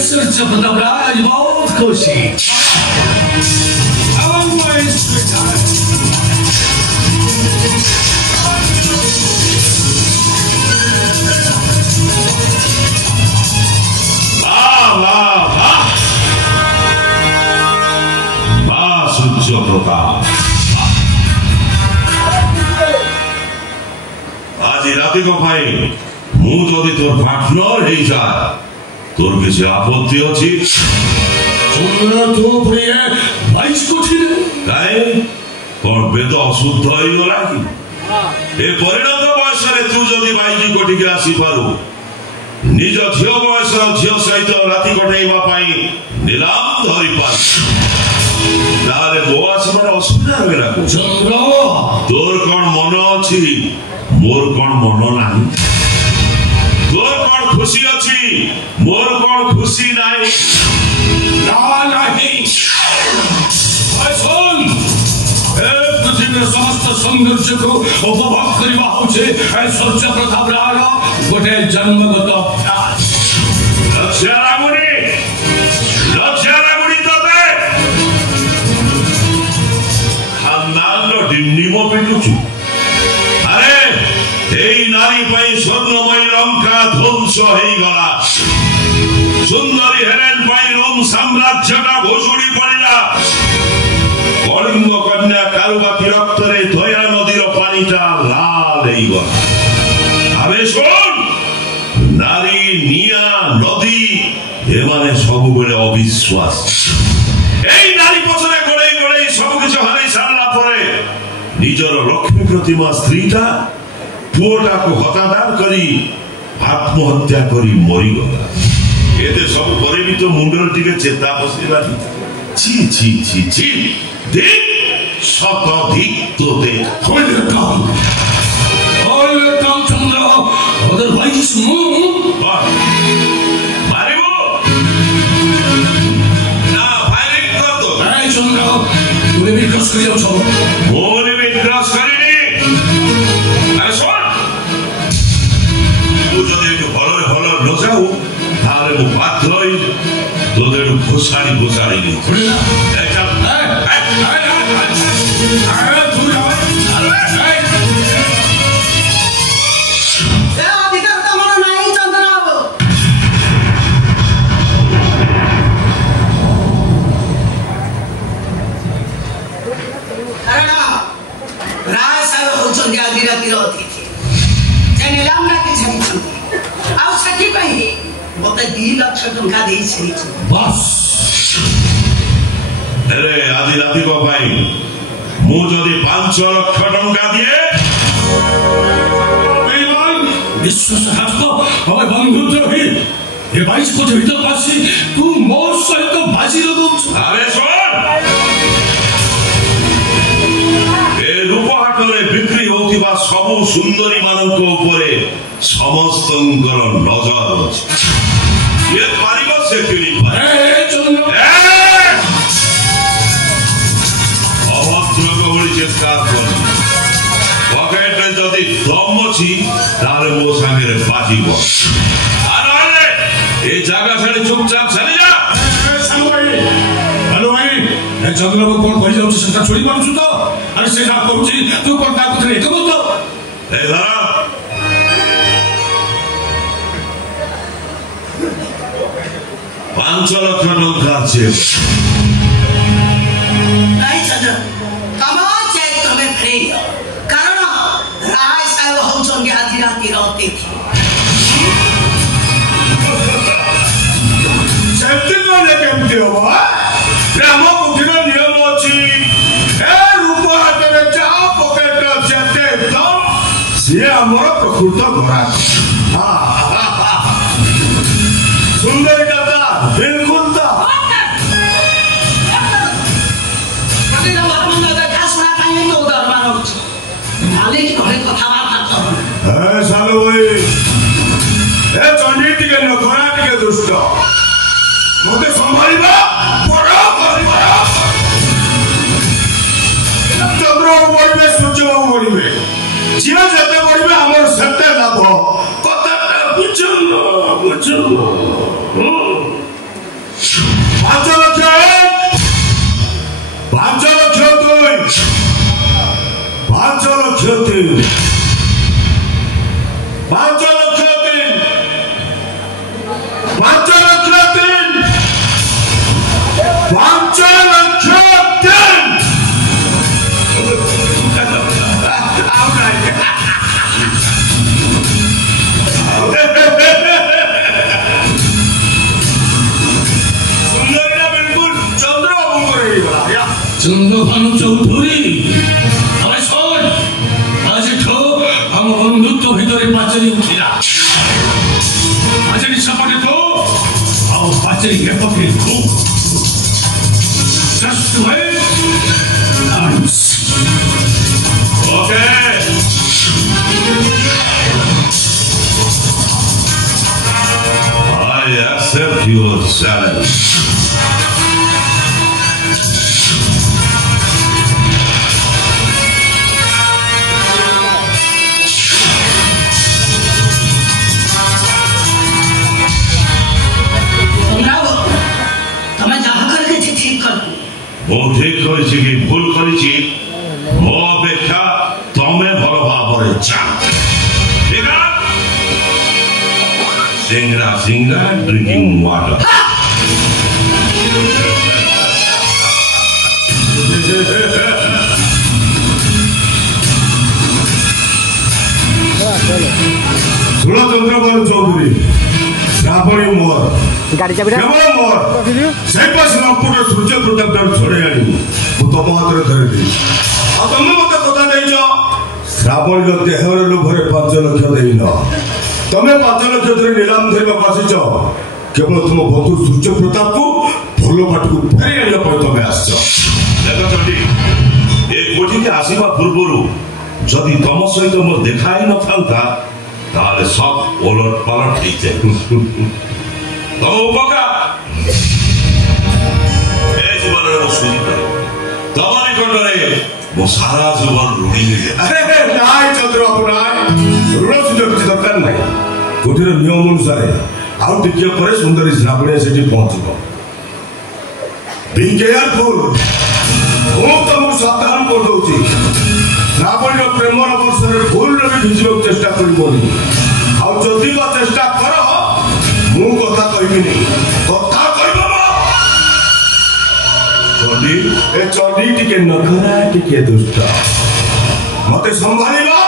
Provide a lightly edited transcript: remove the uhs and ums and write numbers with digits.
सूर्य प्रताप राज बहुत खुशी सूर्य प्रताप आज राति को भाई मु जदि तोर पार्टनर हो जाए तोर किसी आपत्ति अच्छी तो प्रिय 22 कोठी काहे कौन वेद अशुद्ध हो गला कि ए परिणत बयस रे तू जदि 22 कोठी के आसी पारू निज झियो बयस झियो सहित राति कटैबा पाई नीलाम धरि पार ताले गो आसमान असुविधा होगा चंद्र तोर कौन मन अच्छी मोर कौन मन नहीं तोर कौन खुशी अच्छी मोर कौन खुशी नहीं ना नहीं सुन पृथ्वी समस्त सौंदर्य को उपभोग करवा होचे सूर्य प्रताप राज गोटे जन्मगत अभ्यास लक्ष्य लागुनी तबे खानदान डिमो पिटुचु अरे এই নারী পাই স্বর্ণময় লঙ্কা ধ্বংস হয়ে গলা সুন্দরী হেলেন পাই রোম সাম্রাজ্যটা ভসুড়ি পড়িলা কলিঙ্গ কন্যা কারুবাকি রক্তরে দয়া নদীর পানিটা লাল হয়ে গলা আবে শোন নারী নিয়া নদী এমানে সবুবেলে অবিশ্বাস এই নারী পছরে গড়েই গড়েই সবকিছু হারাই সারলা পরে নিজের লক্ষ্মী প্রতিমা স্ত্রীটা पुओटा को हतादार करी आत्महत्या करी मरी गला एते सब करे भी तो मुंडल टिके चेता बसेला छी छी छी छी देख शताधिक तो देख होल्ड काम चंद्र अदरवाइज मारिबो ना फायरिंग कर दो ए चंद्र तूने भी क्रॉस कर जाओ मोने भी क्रॉस करिनी अरे सुन जाऊ तारे वो बाध्य होई तोदेर घोषाड़ी नहीं अरे आदि राति को भाई मु जदि 5 लाख टंका दिए विश्वासघात हमें बंधुद्रोही ये 22 कोटी भीतर पासी तू मोर सहित बाजी लगौ अरे सुन ए रूपहाट रे बिक्री होतिबा सब सुंदरी मानक ऊपर समस्तंकर नजर अछि ये पारिबो से किनी ए चंद्र अभद्र गहଳି चेष्टा कर पकेट रे जदी दम अछि तारे मो संगे बाजीबो आरे ए जागा छाड़ी चुपचाप चली जा हेलो भाई ए चंद्र को कोन कहि जाउ सेटा छोड़ी मानु तो अरे सेटा कहूची तू कोन ता कुछ एक बोल तो ए धरा 5 लाख टंका আছে নাই চন্দ্র কামা চাই তুমি ফ্রি কারণ রায় সাহেব হউছন আদি রাতি অতিথি সেমতি কোনে কেমতি হবো প্রেম কুটির নিয়ম ଅଛି এ রূপ হাতরে চা পকেট যেতে দম সে আমার প্রকৃত ঘোড়া সুন্দর কথা बिल्कुल तो प्रतिदा वर्तमान दादा खास ना खाइए तो उधर मानो मालिक घरे कथा बात ए सालो भाई ए चंडी टिके न घोड़ा टिके दुष्ट मोते संभालिबा बड़ा चंद्र पड़िबे सूर्य पड़िबे जिया जते पड़िबे हमर सत्य लाभ कथा ବୁଝୁନୁ 5 ଲକ୍ଷ 5 ଲକ୍ଷ 2 5 ଲକ୍ଷ 3 5 ଲକ୍ଷ 3 5 ଲକ୍ଷ 3 5 ଲକ୍ଷ 3 চন্দ্রভানু চৌধুরী আমার শোন আজ আমার বন্ধুত্ব ভিতরে পাঁচালি উঠিলা পাঁচালি সাপটে তো পাঁচালি এপকে খুব Just wait. Okay. I accept your challenge. ମୁଁ ଠିକ କରିଛି କି ଭୁଲ କରିଛି ମୋ ଅପେକ୍ଷା ତମେ ଭଲ ଭାବରେ ଜାଣ ସିଙ୍ଗଡ଼ା ଡ୍ରିଙ୍କିଂ ୱାଟର ଶୁଣ ଚନ୍ଦ୍ରଭାନୁ ଚୌଧୁରୀ ଶ୍ରାବଣୀ ମୋର କେବଳ ମୋର ସେଇ ପାଶ ନମ୍ପୁର ସୂର୍ଯ୍ୟ ପ୍ରତାପ ଛଡେଇ ଆଣିବୁ ମୁଁ ତମ ହାତରେ ଧରିଦେବି ଆଉ ତମେ ମତେ କଥା ଦେଇଛ ଶ୍ରାବଣୀର ଦେହର ଲୋଭରେ 5 ଲକ୍ଷ ଦେଇନ ତମେ 5 ଲକ୍ଷ ଧରି ନିଲାମ ଧରିବାକୁ ଆସିଛ କେବଳ ତୁମ ବନ୍ଧୁ ସୂର୍ଯ୍ୟ ପ୍ରତାପକୁ ଭଲ ବାଟକୁ ଫେରି ଆଣିବା ପାଇଁ ତମେ ଆସିଛ ଦେଖ ଏ କୋଠିକି ଆସିବା ପୂର୍ବରୁ ଯଦି ତମ ସହିତ ମୋର ଦେଖା ହେଇନଥାନ୍ତା ତାହେଲେ ସବ ଓଲଟ ପାଲଟ ହେଇଯାଏ ତମ ଉପକାର ଏ ଜୀବନରେ ମୁଁ ଶୁଣିପାରେ ତମ ନିକଟରେ ମୁଁ ସାରା ଜୀବନ ଋଣୀ ନାଇଁ ଚନ୍ଦ୍ରବାବୁ ନାଇଁ ଋଣ ସୁଯୋଗ କିଛି ଦରକାର ନାହିଁ କୋଠିର ନିୟମ ଅନୁସାରେ ଆଉ ଟିକେ ପରେ ସୁନ୍ଦରୀ ଶ୍ରାବଣୀ ସେଠି ପହଞ୍ଚିବ ବି କେୟାରଫୁଲ ମୁଁ ତମକୁ ସାବଧାନ କରିଦଉଛି ଶ୍ରାବଣୀର ପ୍ରେମର ବର୍ଷରେ ଭୁଲରେ ବି ଭିଜିବାକୁ ଚେଷ୍ଟା କରିବନି ଆଉ ଯଦି ବା ଚେଷ୍ଟା କର ମୁଁ କଥା କହିବିନି କଥା କହିବ ଚଣ୍ଡୀ ଏ ଚଣ୍ଡୀ ଟିକେ ନଖରା ଟିକେ ଦୁଷ୍ଟ ମତେ ସମ୍ଭାଳିବ